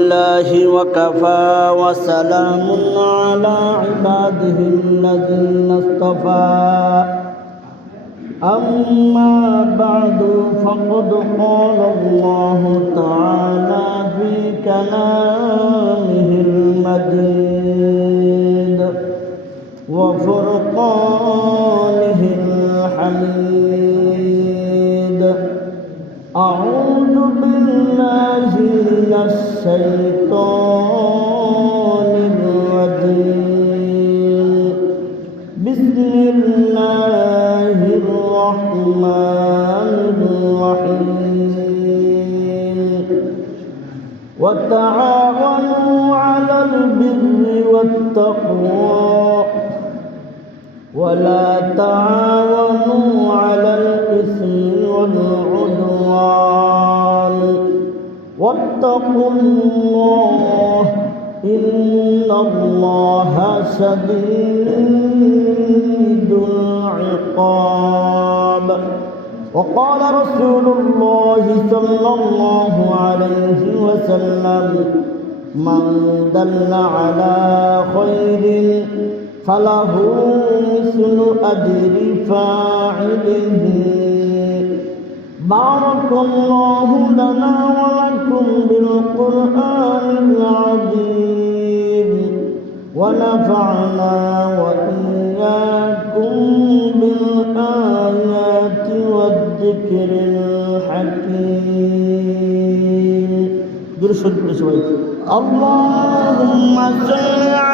الله وكفى وسلام على عباده الذين اصطفى. أما بعد فقد قال الله تعالى في كلامه المجيد. وفرقانه الحميد أعوذ بالله من الشيطان الرجيم. بسم الله الرحمن الرحيم. وتعاونوا على البر والتقوى. ولا تعاونوا على الإثم والعدوان. واتقوا الله إن الله شديد العقاب. وقال رسول الله صلى الله عليه وسلم من دل على خير فله مثل أجر فاعله. بارك الله لنا ولكم بالقرآن العظيم. ونفعنا وإياكم بالآيات والذكر الحكيم. بشوية اللهم صل على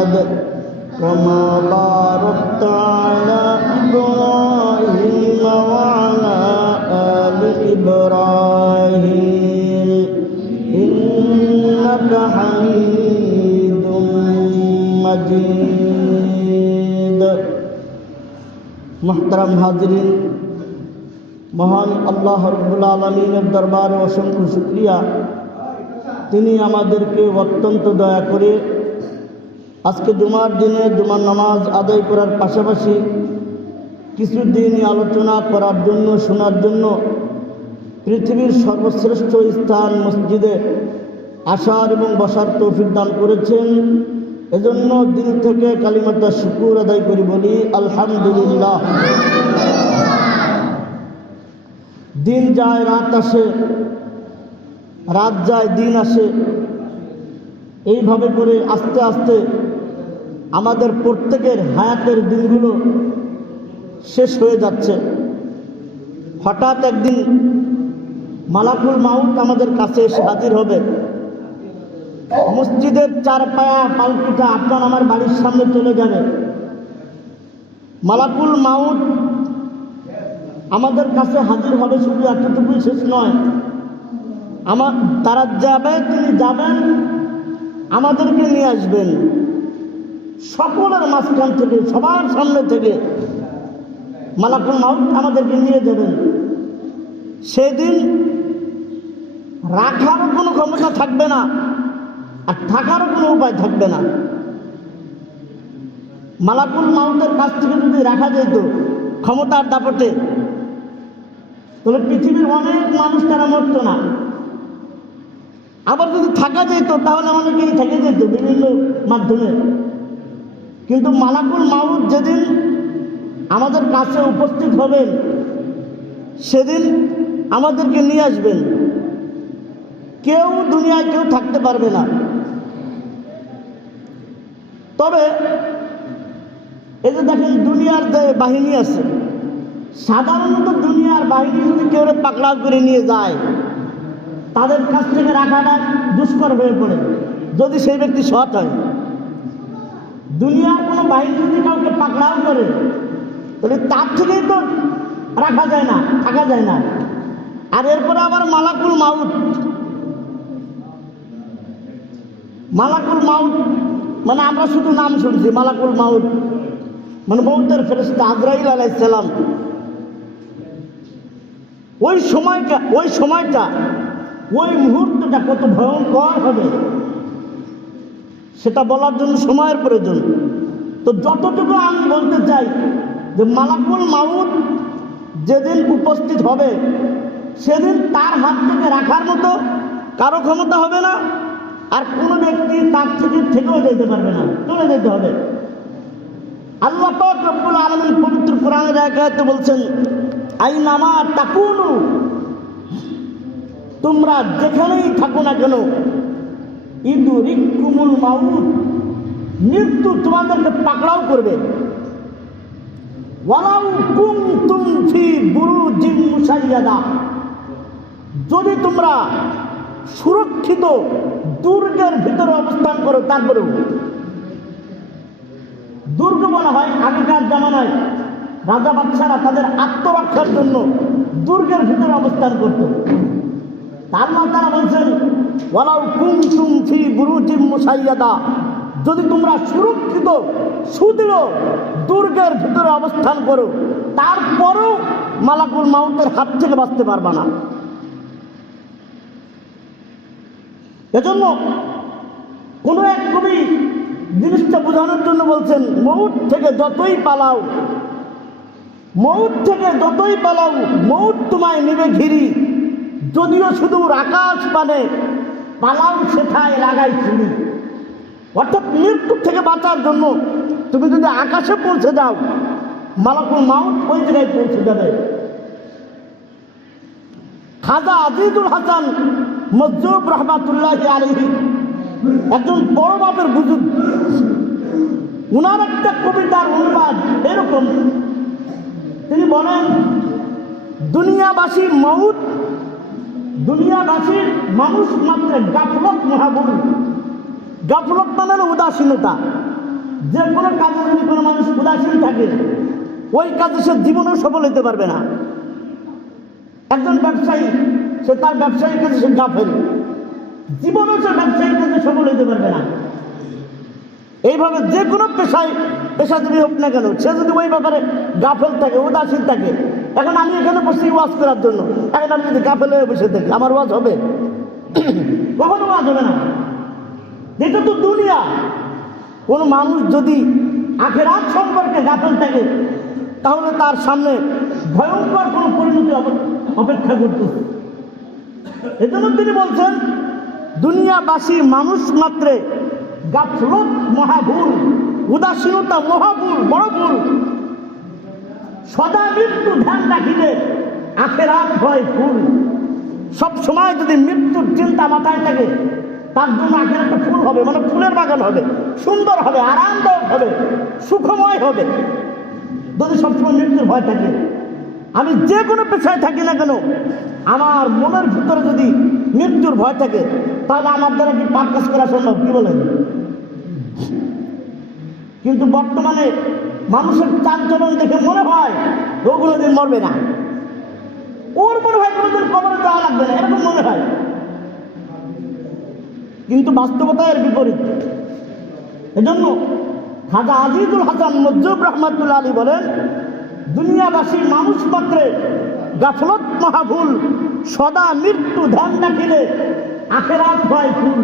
محمد كما باركت على إبراهيم وعلى آل إبراهيم إنك حميد مجيد محترم حاضرين মহান আল্লাহ রব্বুল আলমিনের দরবারে অসংখ্য শুক্রিয়া তিনি আমাদেরকে অত্যন্ত দয়া করে আজকে জুমার দিনে জুমার নামাজ আদায় করার পাশাপাশি কিছু দিন আলোচনা করার জন্য, শোনার জন্য পৃথিবীর সর্বশ্রেষ্ঠ স্থান মসজিদে আসার এবং বসার তৌফিক দান করেছেন। এজন্য দিল থেকে কালিমাতা শুকুর আদায় করি বলি, আলহামদুলিল্লাহ। দিন যায়, রাত আসে, রাত যায়, দিন আসে। এইভাবে করে আস্তে আস্তে আমাদের প্রত্যেকের হায়াতের দিনগুলো শেষ হয়ে যাচ্ছে। হঠাৎ একদিন মালাকুল মাউত আমাদের কাছে এসে হাজির হবে। মসজিদের চার পায়া পালকিটা আপনার আমার বাড়ির সামনে চলে যাবে। মালাকুল মাউত আমাদের কাছে হাজির হবে শুধু এতটুকুই শেষ নয়। আমার তারা যাবে, তিনি যাবেন। আমাদেরকে নিয়ে আসবেন। সকলের মাঝখান থেকে, সবার সামনে থেকে মালাকুল মাউত আমাদেরকে নিয়ে যাবেন। সেদিন রাখারও কোনো ক্ষমতা থাকবে না, আর থাকারও কোনো উপায় থাকবে না। মালাকুল মাউতের কাছ থেকে যদি রাখা যেত ক্ষমতার দাপটে, তাহলে পৃথিবীর অনেক মানুষ তারা মরত না। আবার যদি থাকা যেত, তাহলে অনেকেই থেকে যেত বিভিন্ন মাধ্যমে। কিন্তু মালাকুল মাউদ যেদিন আমাদের কাছে উপস্থিত হবেন, সেদিন আমাদেরকে নিয়ে আসবেন। কেউ দুনিয়ায় কেউ থাকতে পারবে না। তবে এই যে দেখেন দুনিয়ার যে বাহিনী আছে, সাধারণত দুনিয়ার বাহিনী যদি কেউ পাকড়াও করে নিয়ে যায় তাদের কাছ থেকে রাখাটা দুষ্কর হয়ে পড়ে। যদি সেই ব্যক্তি সৎ হয়। দুনিয়ার কোনো বাহিনী যদি কাউকে পাকড়াও করে, তাহলে তার থেকেই তো রাখা যায় না, থাকা যায় না। আর এরপরে আবার মালাকুল মাউত। মালাকুল মাউত মানে আমরা শুধু নাম শুনছি, মালাকুল মাউত। মানে মৌতের ফেরেস্তা আজরাইল আলাইসালাম ওই সময়টা ওই সময়টা ওই মুহূর্তটা কত ভয়ঙ্কর হবে। সেটা বলার জন্য সময়ের প্রয়োজন। তো যতটুকু আমি বলতে চাই যে মালাকুল মাউত যেদিন উপস্থিত হবে, সেদিন তার হাত থেকে রাখার মতো কারও ক্ষমতা হবে না, আর কোনো ব্যক্তি তার থেকে থেকেও যেতে পারবে না। চলে যেতে হবে। আল্লাহ আলমিন পবিত্র কোরআনের একায়তে বলছেন আই নামা তাকুনু তোমরা যেখানেই থাকো না কেন, ইন্দু রিকুমুল মাউত, মৃত্যু তোমাদেরকে পাকড়াও করবে। যদি তোমরা সুরক্ষিত দুর্গের ভিতরে অবস্থান করো, তারপরেও। দুর্গ বলা হয় আগেকার জামানায় রাজা বাচ্চারা তাদের আত্মরক্ষার জন্য দুর্গের ভিতরে অবস্থান করত। তার মানে তারা বলছেন ওয়ালাউ কুমতুম ফি বুরুজিম মুসাইয়াদা। যদি তোমরা সুরক্ষিত, সুদৃঢ় দুর্গের ভিতরে অবস্থান করো, তারপরেও মালাকুল মাউতের হাত থেকে বাঁচতে পারবা না। এজন্য কোনো এক কবি জিনিসটা বোঝানোর জন্য বলছেন মৌত থেকে যতই পালাও মৌত থেকে যতই পালাও মৌত তোমায় নিবে ঘিরি। যদিও শুধু আকাশ পানে পালাও সেথায় লাগাই ছুরি অর্থাৎ মৃত্যু থেকে বাঁচার জন্য তুমি যদি আকাশে পৌঁছে যাও মালাকুল মাউত ওই জায়গায় পৌঁছে যাবে। খাজা আজিজুল হাসান মজ্জুব রহমাতুল্লাহ আলহী একজন বড় বাপের বুজুর্গ। উনার একটা কবিতার অনুবাদ এরকম। তিনি বলেন, দুনিয়াবাসী মৌত দুনিয়াবাসীর মানুষ মাত্র গাফলত মহাবুল গাফলত মানে উদাসীনতা। যে কোনো কাজে যদি কোনো মানুষ উদাসীন থাকে, ওই কাজে সে জীবনেও সফল হতে পারবে না। একজন ব্যবসায়ী, সে তার ব্যবসায়ীর কাছে সে গাফেল। জীবনেও সে ব্যবসায়ীর কাছে সফল হতে পারবে না। এইভাবে যে কোনো পেশায় পেশা যদি হোক না কেন, সে যদি ওই ব্যাপারে গাফেল থাকে, উদাসীন থাকে এখন আমি এখানে বসে ওয়াজ করার জন্য। এখন আমি যদি গাফেল হয়ে বসে থাকি, আমার ওয়াজ হবে? কখনো ওয়াজ হবে না। এটা তো দুনিয়া, কোনো মানুষ যদি আখের আখেরাত সম্পর্কে গাফেল থাকে, তাহলে তার সামনে ভয়ঙ্কর কোনো পরিণতি অপ- অপেক্ষা করতেছে এজন্য তিনি বলছেন, দুনিয়াবাসী মানুষ মাত্রে গাফলত, মহাভুল, উদাসীনতা, মহাভুল বড় ভুল সদা মৃত্যু ধ্যান রাখিলে আখেরাত হয় ফুল সব সময় যদি মৃত্যুর চিন্তা মাথায় থাকে, তার জন্য আখের একটা ফুল হবে মানে ফুলের বাগান হবে, সুন্দর হবে, আরামদায়ক হবে, সুখময় হবে। যদি সবসময় মৃত্যুর ভয় থাকে, আমি যে কোনো পেশায় থাকি না কেন, আমার মনের ভিতরে যদি মৃত্যুর ভয় থাকে, তাহলে আমার দ্বারা কি পাপ করা সম্ভব? কি বলেন? কিন্তু বর্তমানে মানুষের চাঞ্চলন দেখে মনে হয় ওগুলো দিন মরবে না। ওর মনে হয় কোনোদিন কবরে যাওয়া লাগবে না, এরকম মনে হয়। কিন্তু বাস্তবতা এর বিপরীত। এজন্য হাজা আজিজুল হাসান মজ্জুব রহমাতুল্লাহ আলী বলেন, দুনিয়াবাসী মানুষ মাত্রে গাফলত মহাভুল, সদা মৃত্যু ধ্যান রাখিলে আখেরাত হয় ফুল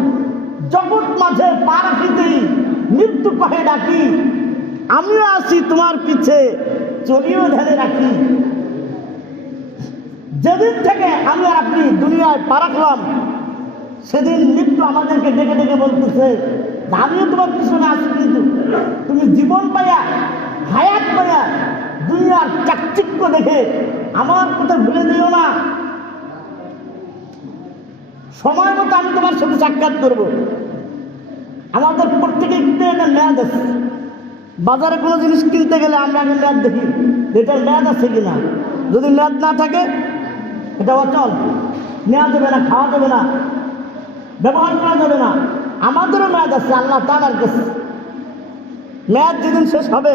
জগৎ মাঝে পা রাখিতেই মৃত্যু কহে ডাকি আমিও আছি তোমার পিছে চলিও ধ্যানে রাখি। যেদিন থেকে আমি আপনি দুনিয়ায় পারাকলাম সেদিন মৃত্যু আমাদেরকে ডেকে ডেকে বলতেছে আমিও তোমার পিছনে আছি কিন্তু তুমি জীবন পাইয়া, হায়াত পাইয়া, দুনিয়ার চাকচিক্য দেখে আমার কথা ভুলে দিও না। সময় মতো আমি তোমার সাথে সাক্ষাৎ করব। আমাদের প্রত্যেকে একটা মেয়াদ আছে। বাজারে কোনো জিনিস কিনতে গেলে আমরা আগে মেয়াদ দেখি এটার মেয়াদ আছে কিনা? যদি মেয়াদ না থাকে, এটা অচল। নেওয়া যাবে না, খাওয়া যাবে না, ব্যবহার করা যাবে না। আমাদেরও মেয়াদ আছে, আল্লাহ তালার কাছে। মেয়াদ যেদিন শেষ হবে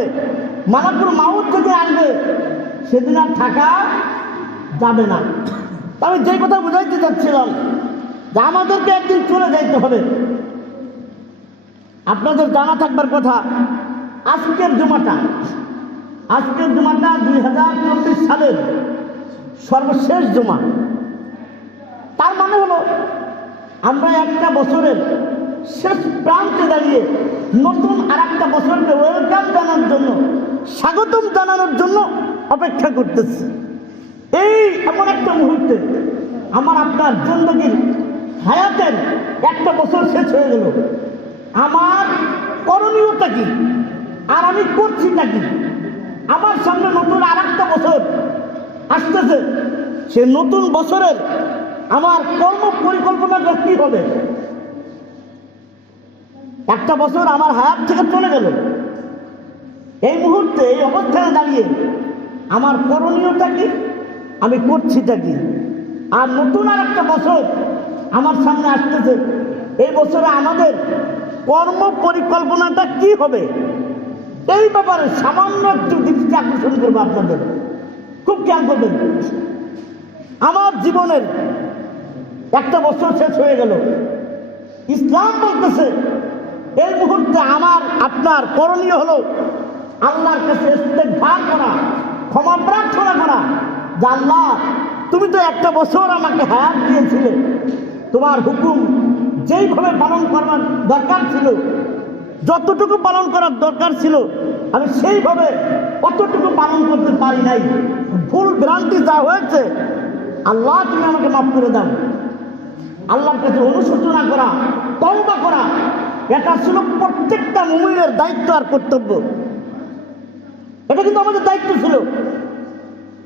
মালাপুর মাউত যদি আসবে, সেদিন আর থাকা যাবে না। আমি যে কথা বুঝাইতে চাচ্ছিলাম, যে আমাদেরকে একদিন চলে যাইতে হবে। আপনাদের জানা থাকবার কথা আজকের জমাটা আজকের জমাটা দুই হাজার চব্বিশ সালের সর্বশেষ জমা। তার মানে হলো, আমরা একটা বছরের শেষ প্রান্তে দাঁড়িয়ে নতুন আর একটা বছরকে ওয়েলকাম জানার জন্য, স্বাগতম জানানোর জন্য অপেক্ষা করতেছি। এই এমন একটা মুহূর্তে আমার আপনার জিন্দগির হায়াতের একটা বছর শেষ হয়ে গেল। আমার করণীয়তা কি? আর আমি করছি কি? আমার সামনে নতুন আর একটা বছর আসতেছে। সে নতুন বছরের আমার কর্ম পরিকল্পনাটা কি হবে? একটা বছর আমার হাত থেকে চলে গেল। এই মুহূর্তে, এই অবস্থানে দাঁড়িয়ে আমার করণীয়টা কি? আমি করছিটা কি? আর নতুন আর একটা বছর আমার সামনে আসতেছে। এই বছরে আমাদের কর্ম পরিকল্পনাটা কি হবে? এই ব্যাপারে সামান্য একটু দৃষ্টি আকর্ষণ করব আপনাদের। খুব খেয়াল করবেন। আমার জীবনের একটা বছর শেষ হয়ে গেল। ইসলাম বলতেছে, এই মুহূর্তে আমার, আপনার করণীয় হলো আল্লাহর কাছে ভাগ করা, ক্ষমা প্রার্থনা করা। যে আল্লাহ, তুমি তো একটা বছর আমাকে হায়াত দিয়েছিলে। তোমার হুকুম যেইভাবে পালন করবার দরকার ছিল যতটুকু পালন করার দরকার ছিল, আমি সেইভাবে অতটুকু পালন করতে পারি নাই। ভুল ভ্রান্তি যা হয়েছে, আল্লাহ তুমি আমাকে মাফ করে দাও। আল্লাহর কাছে অনুশোচনা করা, তওবা করা, এটা ছিল প্রত্যেকটা মুমিনের দায়িত্ব আর কর্তব্য। এটা কিন্তু আমাদের দায়িত্ব ছিল।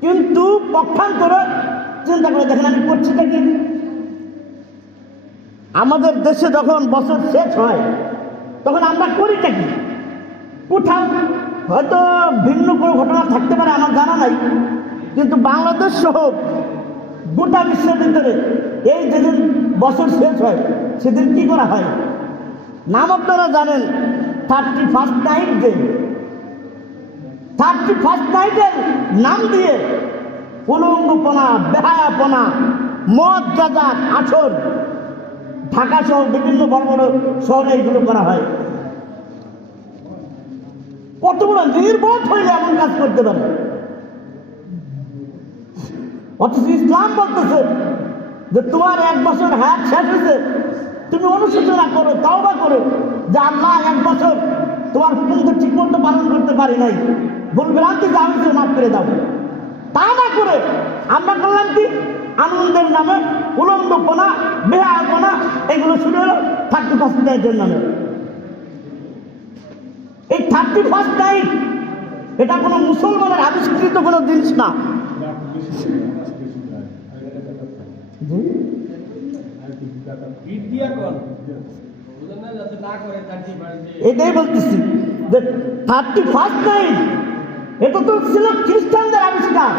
কিন্তু পক্ষান্তরে চিন্তা করে দেখেন, আমি করছিটা কি? আমাদের দেশে যখন বছর শেষ হয় তখন আমরা করিটা কি? কোথাও হয়তো ভিন্ন কোনো ঘটনা থাকতে পারে, আমার জানা নাই। কিন্তু বাংলাদেশ সহ গোটা বিশ্বের ভিতরে এই যেদিন বছর শেষ হয়, সেদিন কি করা হয়? নাম আপনারা জানেন thirty first night day thirty first নাইটের নাম দিয়ে উলঙ্গপনা, বেহায়াপনা, মদ, গাজা আছর ঢাকা সহ বিভিন্ন বড় শহরে এগুলো করা হয়। কত বড় নির্বোধ হইলে এমন কাজ করতে পারে? অথচ ইসলাম বলতেছে যে তোমার এক বছর হায়াত শেষ হয়েছে, তুমি অনুশোচনা করো তাও বা করো যে আল্লাহ এক বছর তোমার হুকুম তো ঠিক মতো পালন করতে পারি নাই। বলবে রাত্রি যা হয়েছে মাফ করে দাও। তা না করে, আমরা করলাম কি? আনন্দের নামে উলঙ্গপনা বেহাপনা এগুলো শুরু হলো থার্টি ফার্স্ট নাইটের নামে। এই থার্টি ফার্স্ট নাইট এটা কোনো মুসলমানের আবিষ্কৃত কোনো জিনিস না। এটাই বলতেছি যে থার্টি ফার্স্ট এটা তো খ্রিস্টানদের আবিষ্কার।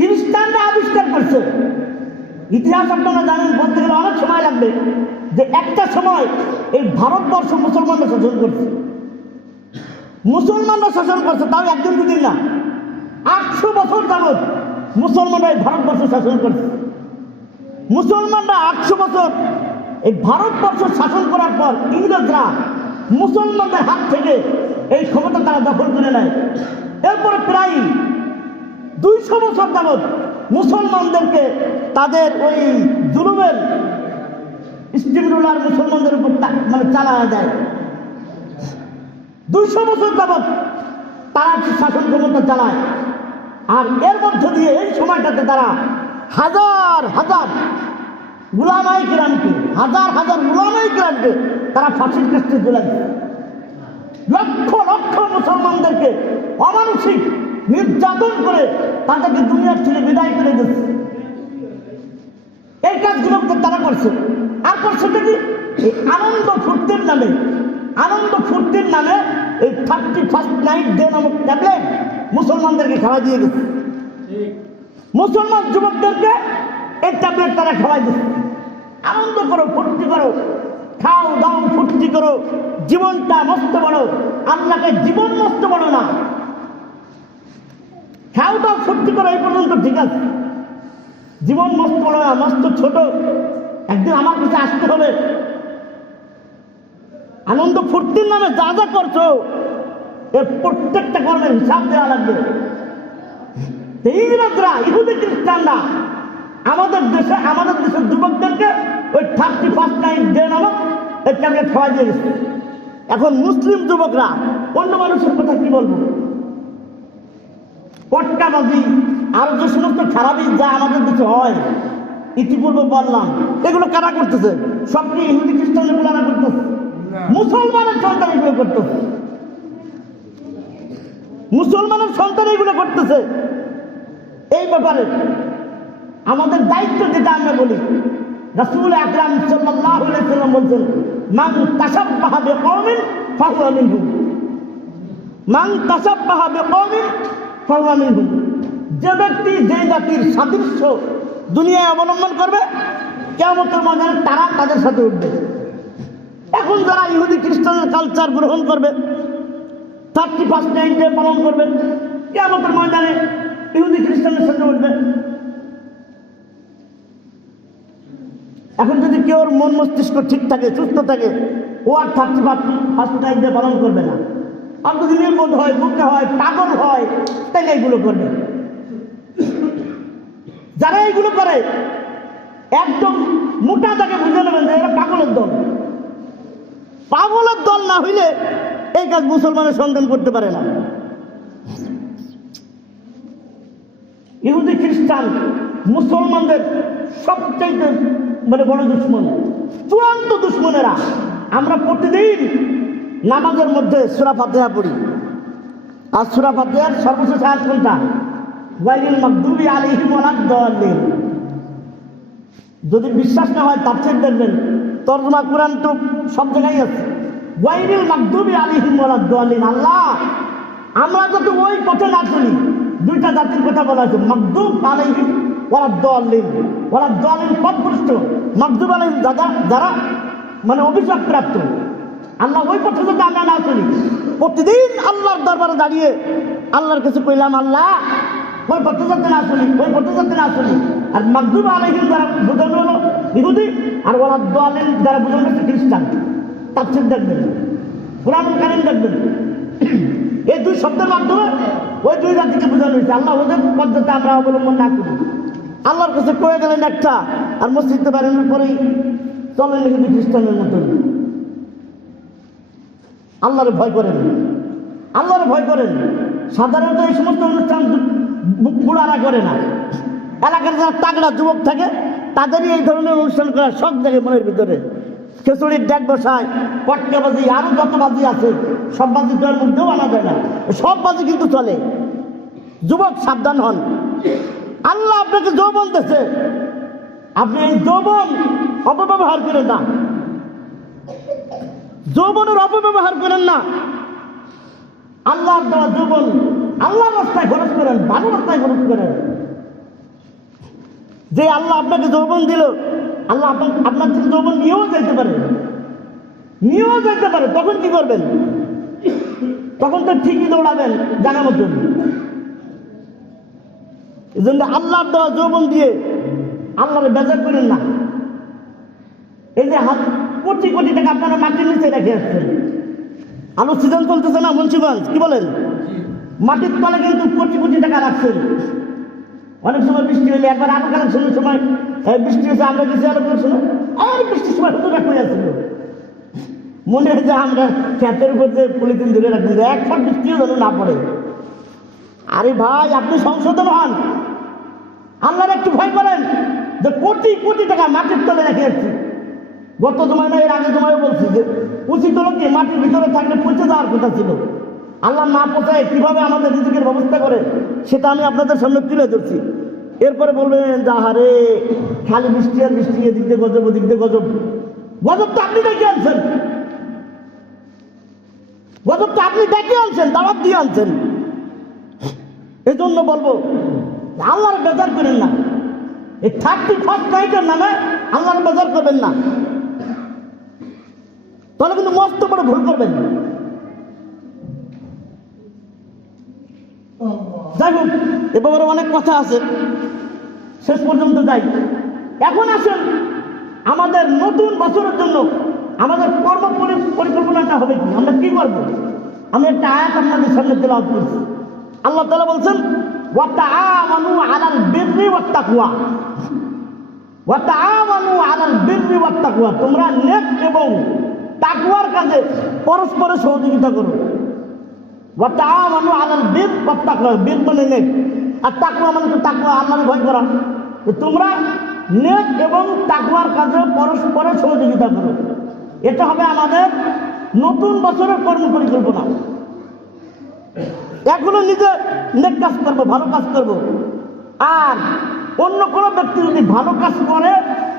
খ্রিস্টানরা আবিষ্কার করছে। ইতিহাস আপনারা জানেন, বলতে গেলে অনেক সময় লাগবে যে একটা সময় এই ভারতবর্ষ মুসলমানরা শাসন করছে। মুসলমানরা শাসন করছে, তাও একদিন দুদিন না। আটশো বছর যাবৎ মুসলমানরা এই ভারতবর্ষ শাসন করছে। মুসলমানরা আটশো বছর এই ভারতবর্ষ শাসন করার পর ইংরেজরা মুসলমানদের হাত থেকে এই ক্ষমতা তারা দখল করে নেয়। এরপরে প্রায় দুইশো বছর যাবৎ মুসলমানদেরকে তাদের ওই জুলুমের স্টিম রুলার মুসলমানদের উপর মানে চালানো দেয়। দুইশো বছর যাবৎ তারা শাসন ক্ষমতা চালায়। আর এর মধ্য দিয়ে এই সময়টাতে তারা হাজার হাজার গুলামাই কিরামকে, হাজার হাজার গুলামাই কিরামকে তারা ফাঁসির কাছে ঝুলাইছে লক্ষ লক্ষ মুসলমানদেরকে অমানসিক নির্যাতন করে তাদেরকে দুনিয়ার থেকে বিদায় করে দিচ্ছে। এই কাজগুলো তারা করছে। আর করছে কি? আনন্দ ফুর্তির নামে, আনন্দ ফুর্তির নামে এই থার্টি ফার্স্ট নাইট ডে নামক ট্যাবলেট মুসলমানদেরকে খাওয়া দিয়ে গেছে মুসলমান যুবকদেরকে এই ট্যাবলেট তারা খাওয়াই দিচ্ছে। আনন্দ করো, ফুর্তি করো, খাও, দাও, ফুর্তি করো, জীবনটা মস্ত বড়। আল্লাহকে জীবন মস্ত বড় না। খাওয়াটাও ফুর্তি করে এই পর্যন্ত ঠিক আছে। জীবন মস্ত বড় মস্ত ছোট। একদিন আমার কাছে আসতে হবে। আনন্দ ফুর্তির নামে যা যা করছ এর প্রত্যেকটা কর্মের হিসাব দেওয়া লাগবে। এই ইংরেজরা ইহুদি খ্রিস্টানরা, আমাদের দেশে, আমাদের দেশের যুবকদেরকে ওই থার্টি ফার্স্ট নাইট ডে নামক এই ট্যাবলেট খাওয়াই দিয়ে এখন মুসলিম যুবকরা, অন্য মানুষের কথা কি বলব? পটকাবাজি আর যে সমস্ত খারাপই যা আমাদের দেশে হয় ইতিপূর্বে বললাম এগুলো কারা করতেছে? সব কি ইহুদি খ্রিস্টানের গুলারা করতেছে? মুসলমানের সন্তান এগুলো করতেছে। মুসলমানের সন্তান এগুলো করতেছে। এই ব্যাপারে আমাদের দায়িত্ব যেটা আমরা বলি রাসূল আকরাম সাল্লাল্লাহু আলাইহি সাল্লাম বলছেন মান তাসাব্বাহা বিকওমিন ফাহুয়া মিনহুম মান তাসাব্বাহা বিকওমিন ফাহুয়া যে ব্যক্তি যে জাতির সাদৃশ্য দুনিয়ায় অবলম্বন করবে কেমতের ময়দানে তারা তাদের সাথে উঠবে। এখন যারা ইহুদি খ্রিস্টানের কালচার গ্রহণ করবে থার্টি ফার্স্ট নাইট ডে পালন করবে কেমতের ময়দানে ইহুদি খ্রিস্টানের সাথে উঠবে। এখন যদি কেউ মন মস্তিষ্ক ঠিক থাকে, সুস্থ থাকে, ও আর থার্টি ফার্স্ট নাইট ডে পালন করবে না। আর যদি নির্বোধ হয় বোকা হয়, পাগল হয় তাহলে এইগুলো করবে যারা এইগুলো করে, একদম মোটা তাকে বুঝে নেবেন যে এরা পাগলের দল। পাগলের দল না হইলে এই কাজ মুসলমানের সন্ধান করতে পারে না। ইহুদি, খ্রিস্টান, মুসলমানদের সবচাইতে মানে বড় দুশ্মন, চূড়ান্ত দুশ্মনেরা। আমরা প্রতিদিন নামাজের মধ্যে সুরা ফাতেহা পড়ি। আর সুরা ফাতেহার সর্বশেষ আয়াত কোনটা? ওয়াইলিল মাকদুবি আলাইহিম ওয়ালাদ-দাল্লিন যদি বিশ্বাস না হয়, তাফসীর দেখবেন, তরজমা কোরআন তো সব জায়গায় আছে। ওয়াইলিল মাকদুবি আলাইহিম ওয়ালাদ-দাল্লিন আল্লাহ, আমরা যাতে ওই পথে না চলি, দুইটা জাতির কথা বলা হয়েছে মাকদুব আলাইহিম ওয়ালাদ-দাল্লিন ওয়ালাদ-দাল্লিন পথভ্রষ্ট মাকদুব আলাইহিম যারা যারা মানে অভিশাপ প্রাপ্ত আল্লাহ ওই পথে যদি আমরা না চলি, প্রতিদিন আল্লাহর দরবারে দাঁড়িয়ে আল্লাহর কাছে কইলাম, আল্লাহ, ওই পথে যাতে না চলি, ওই পথে যাতে না চলি। আর মাকদুব আলাইহিম যারা বোঝানো হলো, ইহুদি আর ওরা দোয়ালেন যারা বোঝানো হচ্ছে খ্রিস্টান। তাফসীর দেখবেন, কোরআন কারিম দেখবেন। এই দুই শব্দের মাধ্যমে ওই দুই জাতিকে বোঝানো হয়েছে। আল্লাহ ওদের পদ্ধতি আমরা অবলম্বন না করি। আল্লাহর কাছে কয়ে গেলেন একটা, আর মসজিদে বাড়ানোর পরেই চলেন কিন্তু খ্রিস্টানের মতন। আল্লাহরে ভয় করেন। আল্লাহরে ভয় করেন। সাধারণত এই সমস্ত অনুষ্ঠান বুড়ারা করে না। এলাকার যারা তাগড়া যুবক থাকে, তাদেরই এই ধরনের অনুষ্ঠান করার শখ থাকে মনের ভিতরে। খিচুড়ির ডেক বসায়, পটকা বাজি আরও যত বাজি আছে, সব বাজি তো এর মধ্যেও আনা যায় না। সব বাজি কিন্তু চলে। যুবক সাবধান হন। আল্লাহ আপনাকে যৌবন দিতেছে আপনি এই যৌবন অপব্যবহার করেন না। যৌবনের অপব্যবহার করেন না। আল্লাহর দেওয়া যৌবন আল্লাহর রাস্তায় খরচ করেন ভালো রাস্তায় খরচ করেন। যে আল্লাহ আপনাকে যৌবন দিল, আল্লাহ আপনার আপনার থেকে যৌবন নিয়েও যাইতে পারে। নিয়েও যাইতে পারে, তখন কি করবেন? তখন তো ঠিকই দৌড়াবেন জানা মতন এই জন্য আল্লাহর দেওয়া যৌবন দিয়ে আল্লাহরে বেজার করেন না। এই যে হাত কোটি কোটি টাকা আপনারা মাটির নিচে রেখে আসছেন। আলু সিজন চলতেছে না, মুন্সিগঞ্জ, কি বলেন? মাটির তলে কিন্তু কোটি কোটি টাকা রাখছেন। অনেক সময় বৃষ্টি হলে একবার আলু কালেকশনের সময় বৃষ্টি হয়েছে, আমরা গেছি আলু কালেকশনে আর বৃষ্টির সময় হুজুর রাখতে যাচ্ছিল মনে হয়েছে আমরা ক্ষেতের উপর যে পলিথিন ধরে রাখবেন যে এক ফুট বৃষ্টিও যেন না পড়ে। আরে ভাই, আপনি সংশোধন হন। আল্লাহর একটু ভয় করেন যে কোটি কোটি টাকা মাটির তলে রেখে গত সময় না, এর আগে সময় বলছি যে উচিত হলো কি, মাটির ভিতরে থাকলে পচে যাওয়ার কথা ছিল। আল্লাহ না পচায় কীভাবে আমাদের রিজিকের ব্যবস্থা করে, সেটা আমি আপনাদের সামনে তুলে ধরছি। এরপরে বলবেন, যে আহারে, খালি বৃষ্টি আর বৃষ্টি, এদিক দিয়ে গজব, ওদিক দিয়ে গজব। গজব তো আপনি ডেকে আনছেন। গজব তো আপনি ডেকে আনছেন, দাওয়াত দিয়ে আনছেন। এই জন্য বলব, আল্লাহর বেজার করেন না। এই থার্টি ফার্স্ট নাইটের নামে আল্লাহর বেজার করবেন না। তাহলে কিন্তু মস্ত বড় ভুল করবেন। যাই হোক এ ব্যাপারে অনেক কথা আছে। শেষ পর্যন্ত যাই। এখন আসেন, আমাদের নতুন বছরের জন্য আমাদের কর্ম পরি- পরিকল্পনাটা হবে কি? আমরা কি করব? আমি একটা আয়াত আপনাদের সামনে তেলাওয়াত করছি। আল্লাহ তাআলা বলছেন তোমরা নেক এবং তাকওয়ার কাজে পরস্পরের সহযোগিতা করো ওয়াতাআমানু আলাল বির ওয়াত তাকওয়া বীর মানে নেক আর তাকওয়া মানে তো আল্লাহর ভয় তোমরা এবং কাজে পরস্পরের সহযোগিতা করো। এটা হবে আমাদের নতুন বছরের কর্ম পরিকল্পনা এখনও নিজে নেক কাজ করব, ভালো কাজ করব। আর অন্য কোনো ব্যক্তি যদি ভালো কাজ করে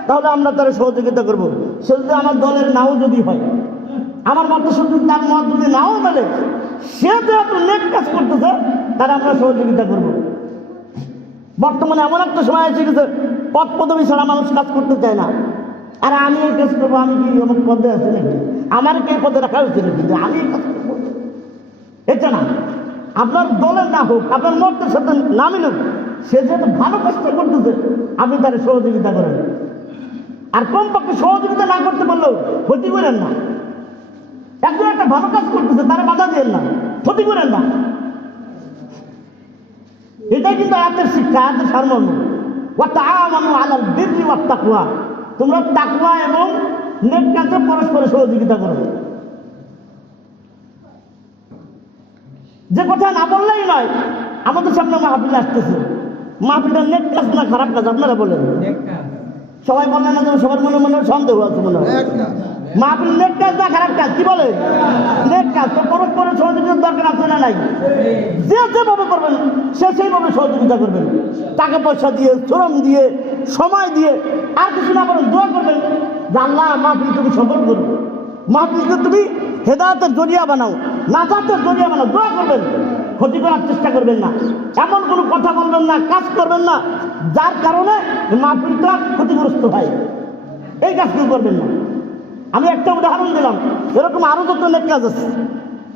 তাহলে আমরা তার সহযোগিতা করব। সে যদি আমার দলের নাও যদি হয়, আমার শুধু তার মত যদি নাও মেলে সে যেহেতু নেট কাজ করতেছে, তারা আমরা সহযোগিতা করব। বর্তমানে এমন একটা সময় এসে গেছে পদ পদবি ছাড়া মানুষ কাজ করতে চায় না। আর আমি এই কাজ করব, আমি কি আমার পদে আছি নাকি? আমার কি পদে রাখা হয়েছে নাকি? যে আমি কাজ করব। এটা না, আপনার দলের না হোক, আপনার মতের সাথে না সে যেহেতু ভালো কাজটা করতেছে আপনি তার সহযোগিতা করেন আর কমপক্ষে সহযোগিতা না করতে পারলেও ক্ষতি করেন না। একজন একটা ভালো কাজ করতেছে, তারা বাধা দেন না, ক্ষতি করেন না। এটাই কিন্তু আয়াতের শিক্ষা, আয়াতের সারমর্ম। আলাল বিররি ওয়াত তাকওয়া তোমরা তাকওয়া এবং নেক কাজে পরস্পরের সহযোগিতা করো। যে কথা না বললেই নয়, আমাদের সামনে মাহফিল আসতেছে। মাহফিলটা নেক কাজ না খারাপ কাজ, আপনারা বলেন। সবাই বললেন না সবার মনে মনে সন্দেহ আছে মনে হয়। মাহফিল নেক কাজ না খারাপ কাজ? কি বলে? নেক কাজ তো পরস্পরের সহযোগিতার দরকার আছে না নাই? যে যেভাবে করবেন সে সেইভাবে সহযোগিতা করবেন। টাকা পয়সা দিয়ে শ্রম দিয়ে সময় দিয়ে আর কিছু না করেন দোয়া করবেন আল্লাহ মাহফিল তুমি সফল করবে মাহফিলকে তুমি হেদায়তের জরিয়া বানাও নাজাতের জরিয়া বানাও দোয়া করবেন। ক্ষতি করার চেষ্টা করবেন না। এমন কোনো কথা বলবেন না কাজ করবেন না। যার কারণে মাহফিলটা ক্ষতিগ্রস্ত হয়। এই কাজ কাজগুলো করবেন না। আমি একটা উদাহরণ দিলাম। এরকম আরও যত অনেক কাজ আছে,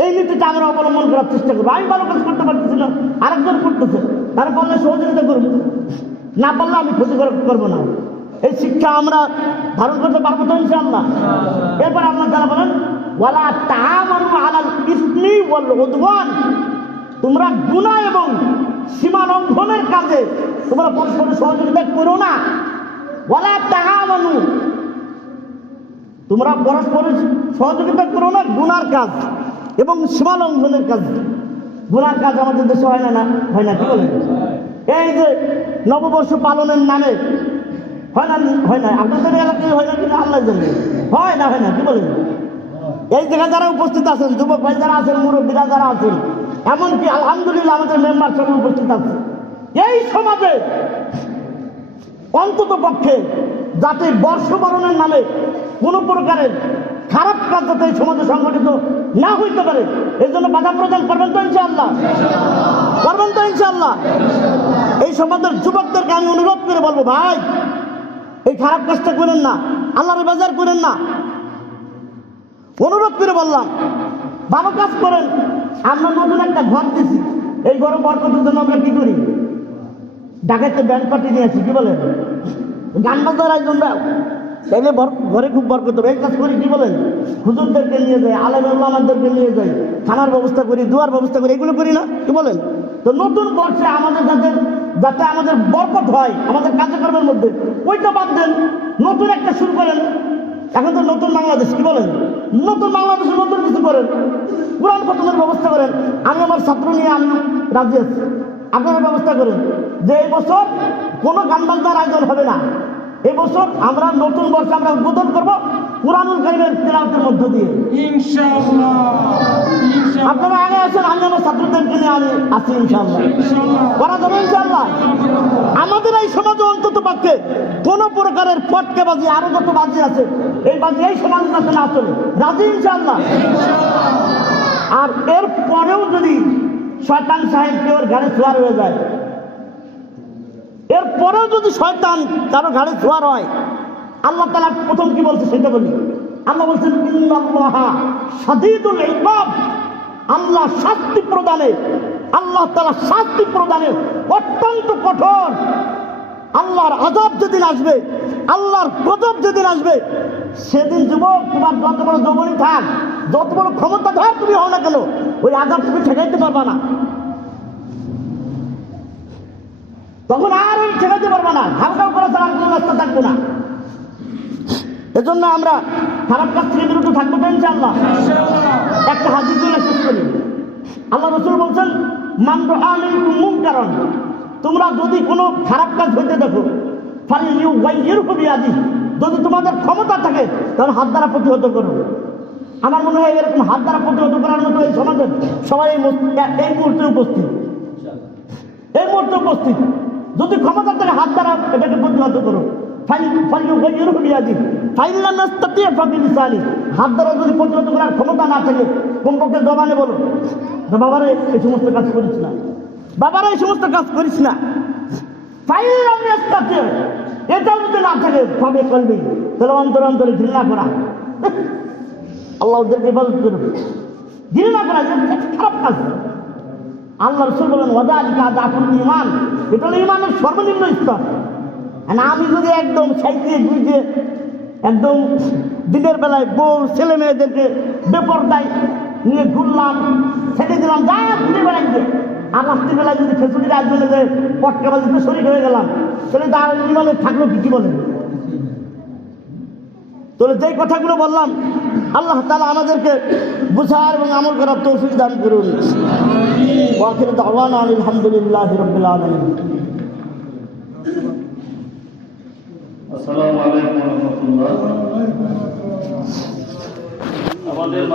এই নীতিটা আমরা অবলম্বন করার চেষ্টা করব। আমি ভালো কাজ করতে পারতেছি না, আরেকজন করতেছে। তারা পারলে সহযোগিতা করব না পারলে আমি ক্ষতিকর করব না। এই শিক্ষা আমরা ধারণ করতে পারব তো ইনশাআল্লাহ। এরপর আপনার যারা বলেন, ওয়ালা তাআমানু আলাল ইসমি ওয়াল তোমরা গুনাহ এবং সীমা লঙ্ঘনের কাজে তোমরা পরস্পরের সহযোগিতা করো না। ওয়ালা তাআমানু। তোমরা পরস্পরের সহযোগিতা করো না গুনার কাজ এবং সীমা লঙ্ঘনের কাজ। গুনার কাজ আমাদের দেশে হয় না না? হয় না কি বলেন? এই যে নববর্ষ পালনের নামে হয় না হয় না? আপনাদের এলাকায় হয় না কিন্তু আল্লাহ জানে। হয় না হয় না? কি বলেন? এই জায়গায় যারা উপস্থিত আছেন, যুবক ভাই যারা আছেন, মুরব্বীরা যারা আছেন এমনকি আলহামদুলিল্লাহ আমাদের মেম্বার সব উপস্থিত আছে। এই সমাজে অন্তত পক্ষে যাতে বর্ষবরণের নামে কোনো প্রকারের খারাপ কাজ যাতে এই সমাজে সংগঠিত না হইতে পারে এই জন্য বাধা প্রদান করবেন তো ইনশাআল্লাহ? করবেন তো ইনশাআল্লাহ? এই সমাজের যুবকদেরকে আমি অনুরোধ করে বলব, ভাই, এই খারাপ কাজটা করেন না, আল্লাহর বাজার করেন না। অনুরোধ করে বললাম, ভালো কাজ করেন আমরা নতুন একটা ঘর দিছি। এই ঘরে বরকতের জন্য আমরা কি করি? ঢাকাতে ব্যান্ড পার্টি নিয়ে আসি, কি বলেন? গান বাজার তাইলে বর- ঘরে খুব বরকত এই কাজ করি, কি বলেন? হুজুরদেরকে নিয়ে যাই আলেমাদেরকে নিয়ে যাই খানার ব্যবস্থা করি, দুয়ার ব্যবস্থা করি, এগুলো করি না, কি বলেন? তো নতুন বর্ষে আমাদের যাতে যাতে আমাদের বরকত হয়, আমাদের কার্যক্রমের মধ্যে, ওইটা বাদ দেন। নতুন একটা শুরু করেন। এখন তো নতুন বাংলাদেশ, কি বলেন? নতুন বাংলাদেশে, নতুন কিছু করেন। কোরআন খতমের ব্যবস্থা করেন। আমি আমার ছাত্র নিয়ে আমি রাজি আছি। আপনারা ব্যবস্থা করেন। যে এই বছর কোনো গান বাজনার আয়োজন হবে না। এবছর আমরা নতুন বর্ষে আমরা উদ্বোধন করব কোরআনুল কারিমের তেলাওয়াতের মধ্য দিয়ে। ইনশাআল্লাহ। আপনারা আগে আসেন, আমি আমার ছাত্রদেরকে নিয়ে আমি ইনশাআল্লাহ ইনশাআল্লাহ। করা যাবে ইনশাআল্লাহ। আমাদের এই সমাজে অন্তত পক্ষে কোন প্রকারের পটকে বাজি আরও যত বাজি আছে, এই বাজি এই সমাজ যাতে না চলে রাজি ইনশাল্লাহ আর এর পরেও যদি শয়তান সাহেব কেউ ঘাড়ে সোয়ার হয়ে যায়, এর পরেও যদি শয়তান কারও ঘাড়ে সোয়ার হয়, আল্লাহ তালা প্রথম কি বলছে সেটা বলি। আল্লাহ বলছেন, ইন্নাল্লাহা শাদীদুল ইকাব আল্লাহ শাস্তি প্রদানে, আল্লাহ তালা শাস্তি প্রদানে অত্যন্ত কঠোর। আল্লাহর আজাব যেদিন আসবে, আল্লাহর গজব যেদিন আসবে, সেদিন যুবক, তোমার যত বড় জবনী থাক, যত বড় ক্ষমতা থাক, তুমি হও না কেন, ওই আজাব তুমি ঠেকাইতে পারবা না। তখন আর ওই ঠেকাতে পারবা না হালকাও করা আর কোনো রাস্তা থাকবে না। এজন্য আমরা খারাপ কাজ থেকে বিরত থাকব তো ইনশাআল্লাহ। একটা হাজির করে শেষ করি। আল্লাহ রসুল বলছেন, মান রহানি মুখ কারণ তোমরা যদি কোনো খারাপ কাজ হইতে দেখো ফালি ইউ ওয়াইয়ের হবি আদি যদি তোমাদের ক্ষমতা থাকে তাহলে হাত দ্বারা প্রতিহত করো। আমার মনে হয় এরকম হাত দ্বারা প্রতিহত করার মতো এই সমাজের সবাই এই মুহূর্তে- উপস্থিত। এই মুহূর্তে উপস্থিত। যদি ক্ষমতা থাকে, হাত দ্বারা এটাকে প্রতিহত করো। ফাইল ফাইল ওয়াইয়ের হবি আদি ফাইল নাস্তাতি ফাবিল হাত দ্বারা যদি প্রতিহত করার ক্ষমতা না থাকে, কমপক্ষে জবানে বলো বাবারে, এই সমস্ত কাজ করিস না। বাবারা, এই সমস্ত কাজ করিস না। ফাইল নাস্তাতি এটা যদি না থাকে তবে চলবে। তাহলে অন্তর অন্তরে ঘৃণা করা। আল্লাহ ওদেরকে হেফাজত করবে ঘৃণা করা খারাপ কাজ। আল্লাহ রসুল বলেন, ওদালিকা দাকুল ইমান এটা হলো ইমানের সর্বনিম্ন স্তর। আমি যদি একদম সাইকেল বুঝে একদম দিনের বেলায় বউ ছেলে মেয়েদেরকে বেপরদায় নিয়ে ঘুরলাম ছেড়ে দিলাম, যা ঘুরে বেড়াইছে আর রাত্রিবেলায় যদি খেসুড়ির আয়োজনে যে পটকা বাজিতে শরীর হয়ে গেলাম। তাহলে তার ইমানের থাকল কি বলেন তাহলে যেই কথাগুলো বললাম, আল্লাহ তালা আমাদেরকে বুঝার এবং আমল করার তৌফিক দান করুন। আলহামদুলিল্লাহ রবিল আলমিন। আসসালামু আলাইকুম রহমতুল্লাহ। আমাদের